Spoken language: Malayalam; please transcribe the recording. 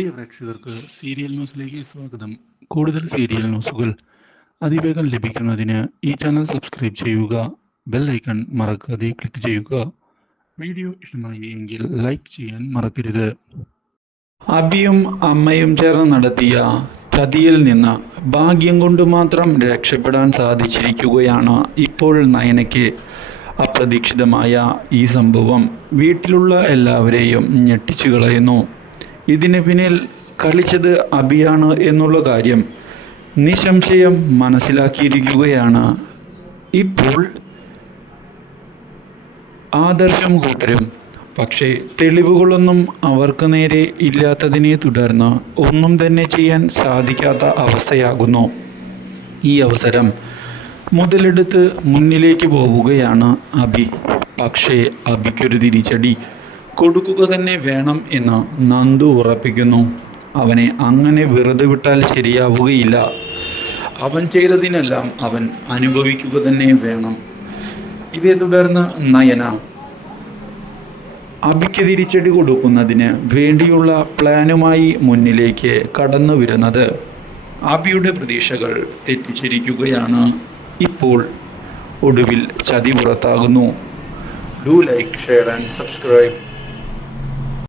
പ്രിയ പ്രേക്ഷകർക്ക് സീരിയൽ ന്യൂസിലേക്ക് സ്വാഗതം. കൂടുതൽ സീരിയൽ ന്യൂസുകൾ അതിവേഗം ലഭിക്കുന്നതിന് ഈ ചാനൽ സബ്സ്ക്രൈബ് ചെയ്യുക ബെൽ ഐക്കൺ മറക്കാതെ ക്ലിക്ക് ചെയ്യുക. വീഡിയോ ഇഷ്ടമായി എങ്കിൽ ലൈക്ക് ചെയ്യാൻ മറക്കരുത്. അബിയും അമ്മയും ചേർന്ന് നടത്തിയ ചതിയിൽ നിന്ന് ഭാഗ്യം കൊണ്ട് മാത്രം രക്ഷപ്പെടാൻ സാധിച്ചിരിക്കുകയാണ് ഇപ്പോൾ നയനയ്ക്ക് അപ്രതീക്ഷിതമായ ഈ സംഭവം. വീട്ടിലുള്ള എല്ലാവരെയും ഞെട്ടിച്ചു കളയുന്നു. ഇതിന് പിന്നിൽ കളിച്ചത് അബിയാണ് എന്നുള്ള കാര്യം നിസംശയം മനസ്സിലാക്കിയിരിക്കുകയാണ്. ഇപ്പോൾ ആദർശം കൂട്ടരും പക്ഷേ തെളിവുകളൊന്നും അവർക്ക് നേരെ ഇല്ലാത്തതിനെ തുടർന്ന് ഒന്നും തന്നെ ചെയ്യാൻ സാധിക്കാത്ത അവസ്ഥയാകുന്നു. ഈ അവസരം മുതലെടുത്ത് മുന്നിലേക്ക് പോവുകയാണ് അബി. പക്ഷേ അബിക്കൊരു തിരിച്ചടി കൊടുക്കുക തന്നെ വേണം എന്ന് നന്ദു ഉറപ്പിക്കുന്നു. അവനെ അങ്ങനെ വെറുതെ വിട്ടാൽ ശരിയാവുകയില്ല. അവൻ ചെയ്തതിനെല്ലാം അവൻ അനുഭവിക്കുക തന്നെ വേണം. ഇതേ തുടർന്ന് നയന അബിക്ക് തിരിച്ചടി കൊടുക്കുന്നതിന് വേണ്ടിയുള്ള പ്ലാനുമായി മുന്നിലേക്ക് കടന്നു വരുന്നത്. അബിയുടെ പ്രതീക്ഷകൾ തെറ്റിച്ചിരിക്കുകയാണ്. ഇപ്പോൾ ഒടുവിൽ ചതി പുറത്താകുന്നു. Do like share and subscribe